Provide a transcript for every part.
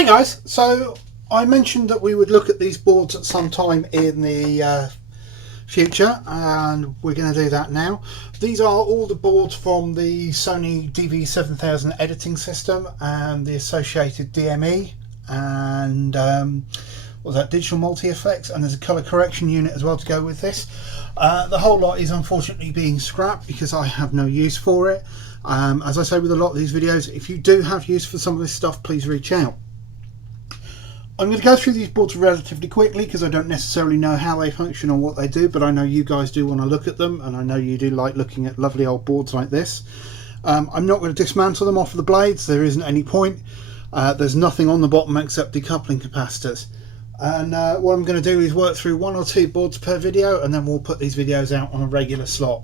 Hey guys, so I mentioned that we would look at these boards at some time in the future, and we're going to do that now. These are all the boards from the Sony DV7000 editing system and the associated DME and what's that, digital multi-effects, and there's a colour correction unit as well to go with this. The whole lot is unfortunately being scrapped because I have no use for it. As I say with a lot of these videos, if you do have use for some of this stuff, please reach out. I'm going to go through these boards relatively quickly because I don't necessarily know how they function or what they do, but I know you guys do want to look at them, and I know you do like looking at lovely old boards like this. I'm not going to dismantle them off of the blades, there isn't any point. There's nothing on the bottom except decoupling capacitors. And what I'm going to do is work through one or two boards per video, and then we'll put these videos out on a regular slot.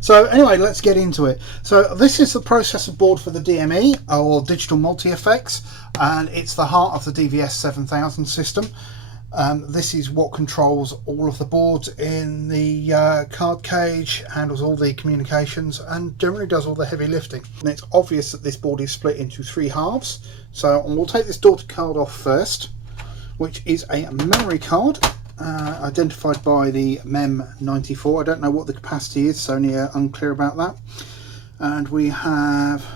So anyway, let's get into it. So this is the processor board for the DME, or digital multi-effects, and it's the heart of the DVS7000 system. This is what controls all of the boards in the card cage, handles all the communications, and generally does all the heavy lifting. And it's obvious that this board is split into three halves. So we'll take this daughter card off first, which is a memory card. Identified by the MEM94. I don't know what the capacity is, Sony are unclear about that. And we have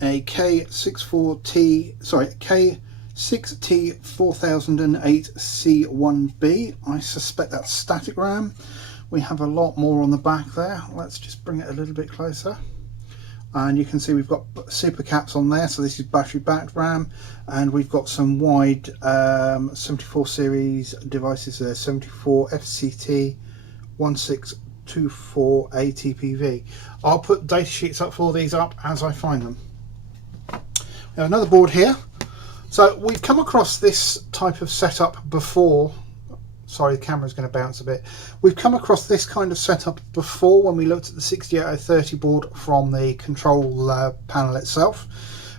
a K6T4008C1B. I suspect that's static RAM. We have a lot more on the back there. Let's just bring it a little bit closer. And you can see we've got super caps on there, so this is battery backed RAM, and we've got some wide 74 series devices there, 74 FCT 1624 ATPV. I'll put data sheets up for these up as I find them. We have another board here. So we've come across this type of setup before. Sorry, the camera's going to bounce a bit. We've come across this kind of setup before when we looked at the 68030 board from the control panel itself.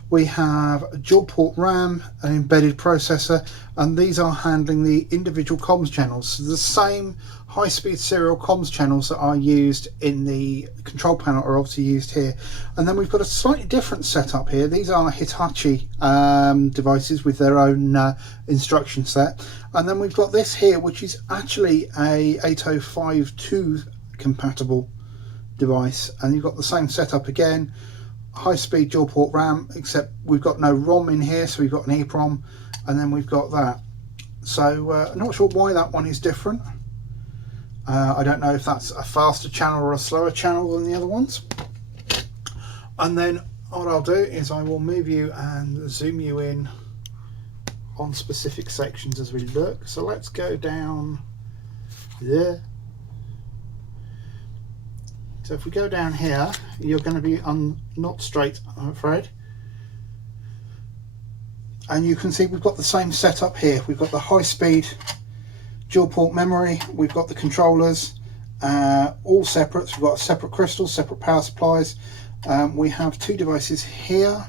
We have a dual port RAM, an embedded processor, and these are handling the individual comms channels. So the same high-speed serial comms channels that are used in the control panel are obviously used here. And then we've got a slightly different setup here. These are Hitachi devices with their own instruction set. And then we've got this here, which is actually a 8052 compatible device. And you've got the same setup again. High-speed dual port RAM, except we've got no ROM in here, so we've got an EEPROM, and then we've got that. So I'm not sure why that one is different. I don't know if that's a faster channel or a slower channel than the other ones. And then what I'll do is I will move you and zoom you in on specific sections as we look. So let's go down there. So if we go down here, you're going to be not straight, I'm afraid. And you can see we've got the same setup here. We've got the high-speed dual port memory, we've got the controllers, all separate. So we've got separate crystals, separate power supplies. We have two devices here.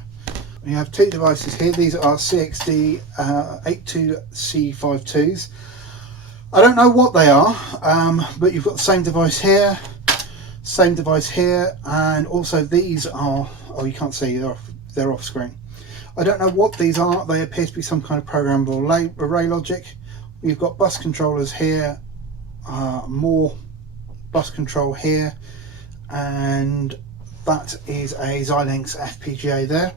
These are CXD 82C52s. I don't know what they are, but you've got the same device here. Same device here, and also these are, oh, you can't see, they're off screen. I don't know what these are. They appear to be some kind of programmable array logic. We've got bus controllers here, more bus control here, and that is a Xilinx FPGA there.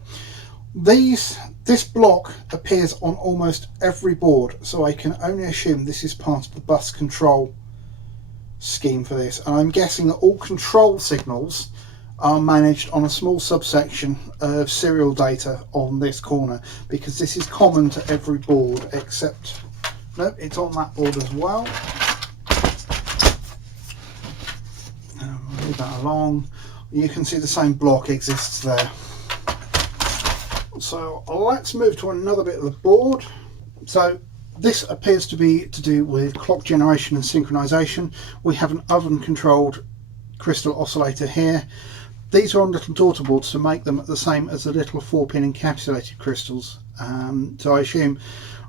This block appears on almost every board, so I can only assume this is part of the bus control scheme for this, and I'm guessing that all control signals are managed on a small subsection of serial data on this corner, because this is common to every board except, nope, it's on that board as well. Move that along. You can see the same block exists there. So let's move to another bit of the board. So this appears to be to do with clock generation and synchronization. We have an oven controlled crystal oscillator here. These are on little daughter boards to make them the same as the little 4-pin encapsulated crystals. So I assume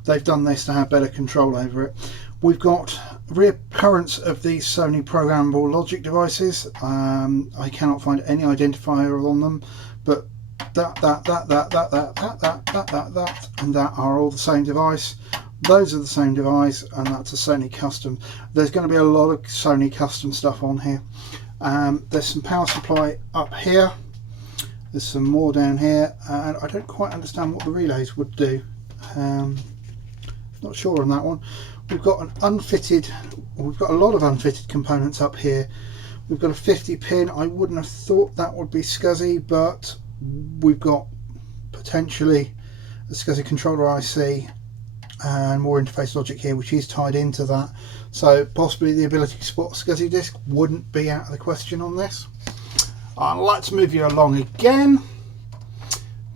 they've done this to have better control over it. We've got reoccurrence of these Sony programmable logic devices. I cannot find any identifier on them, but that, and that are all the same device. Those are the same device, and that's a Sony custom. There's going to be a lot of Sony custom stuff on here. There's some power supply up here. There's some more down here, and I don't quite understand what the relays would do. Not sure on that one. We've got an unfitted, we've got a lot of unfitted components up here. We've got a 50 pin. I wouldn't have thought that would be SCSI, but we've got potentially a SCSI controller IC and more interface logic here, which is tied into that. So possibly the ability to support a SCSI disc wouldn't be out of the question on this. I'd like to move you along again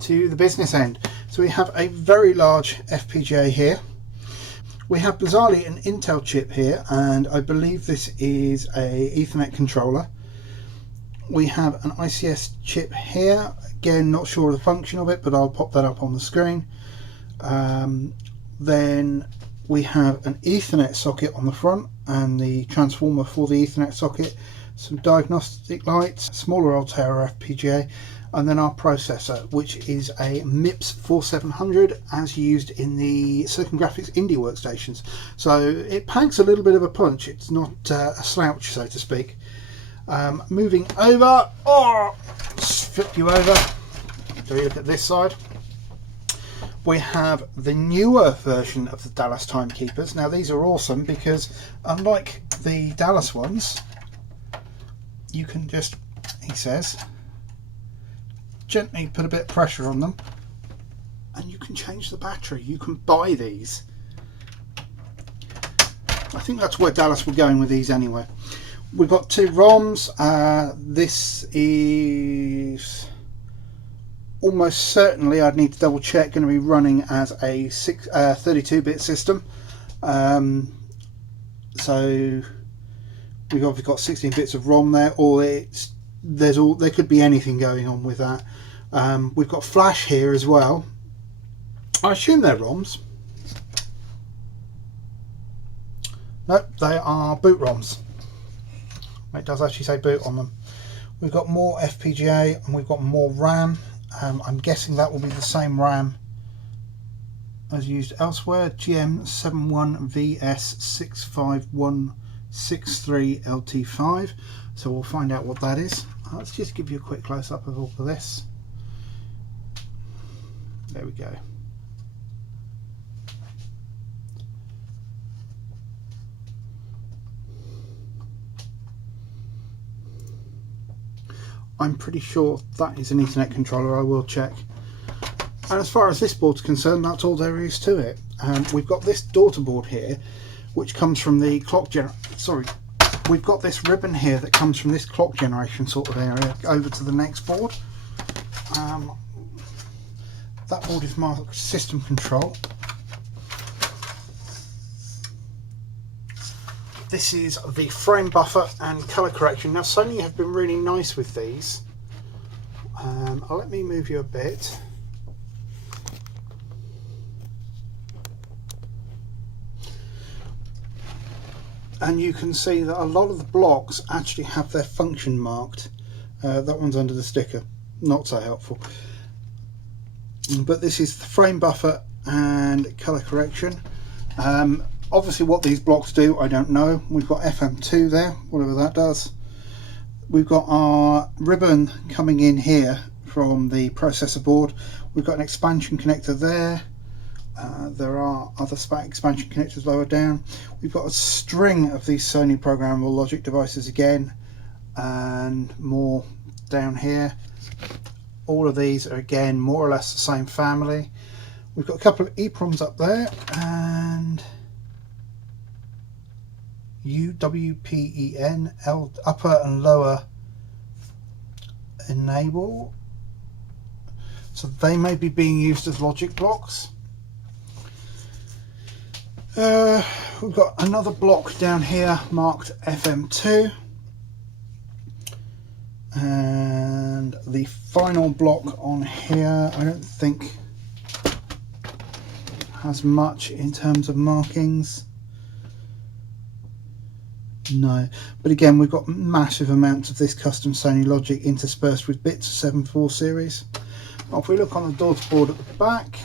to the business end. So we have a very large FPGA here. We have bizarrely an Intel chip here, and I believe this is a Ethernet controller. We have an ICS chip here. Again, not sure of the function of it, but I'll pop that up on the screen. Then we have an Ethernet socket on the front and the transformer for the Ethernet socket, some diagnostic lights, smaller Altera FPGA, and then our processor, which is a MIPS 4700 as used in the Silicon Graphics Indie workstations. So it packs a little bit of a punch. It's not a slouch, so to speak. Moving over, flip you over, so you look at this side. We have the newer version of the Dallas timekeepers. Now these are awesome because unlike the Dallas ones, you can just, he says, gently put a bit of pressure on them and you can change the battery. You can buy these. I think that's where Dallas were going with these anyway. We've got two ROMs. This is almost certainly, I'd need to double check, going to be running as a 32-bit system. So we've obviously got 16 bits of ROM there, or there could be anything going on with that. We've got flash here as well. I assume they're ROMs. Nope, they are boot ROMs. It does actually say boot on them. We've got more FPGA and we've got more RAM. I'm guessing that will be the same RAM as used elsewhere. GM71VS65163LT5. So we'll find out what that is. Let's just give you a quick close-up of all of this. There we go. I'm pretty sure that is an Ethernet controller. I will check. And as far as this board's concerned, that's all there is to it. We've got this daughter board here, which comes from the clock we've got this ribbon here that comes from this clock generation sort of area over to the next board. That board is marked system control. This is the frame buffer and color correction. Now Sony have been really nice with these. Let me move you a bit. And you can see that a lot of the blocks actually have their function marked. That one's under the sticker, not so helpful. But this is the frame buffer and color correction. Obviously what these blocks do, I don't know. We've got FM2 there, whatever that does. We've got our ribbon coming in here from the processor board. We've got an expansion connector there. There are other expansion connectors lower down. We've got a string of these Sony programmable logic devices again, and more down here. All of these are again more or less the same family. We've got a couple of EEPROMs up there, and UWPEN, upper and lower enable. So they may be being used as logic blocks. We've got another block down here marked FM2, and the final block on here I don't think has much in terms of markings. No, but again we've got massive amounts of this custom Sony logic interspersed with bits of 7.4 series. If we look on the daughter board at the back,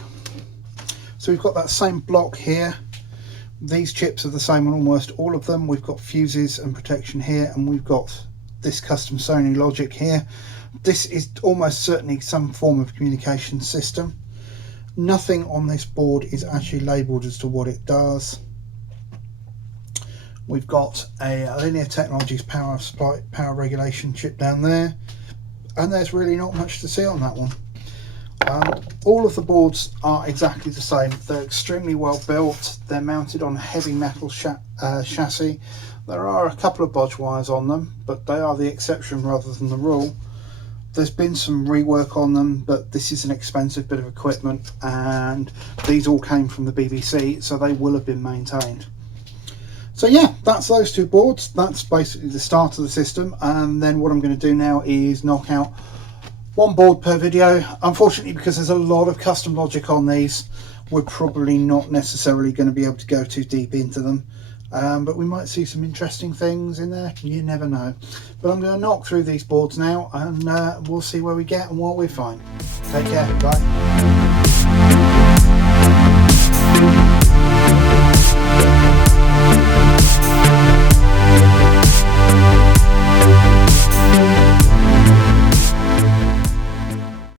so we've got that same block here. These chips are the same on almost all of them. We've got fuses and protection here, and we've got this custom Sony logic here. This is almost certainly some form of communication system. Nothing on this board is actually labelled as to what it does. We've got a Linear Technologies power supply, power regulation chip down there, and there's really not much to see on that one. All of the boards are exactly the same. They're extremely well built. They're mounted on a heavy metal chassis. There are a couple of bodge wires on them, but they are the exception rather than the rule. There's been some rework on them, but this is an expensive bit of equipment, and these all came from the BBC, so they will have been maintained. So yeah, that's those two boards. That's basically the start of the system, and then what I'm going to do now is knock out one board per video. Unfortunately, because there's a lot of custom logic on these, we're probably not necessarily going to be able to go too deep into them, but we might see some interesting things in there. You never know. But I'm going to knock through these boards now, and we'll see where we get and what we find. Take care. Bye.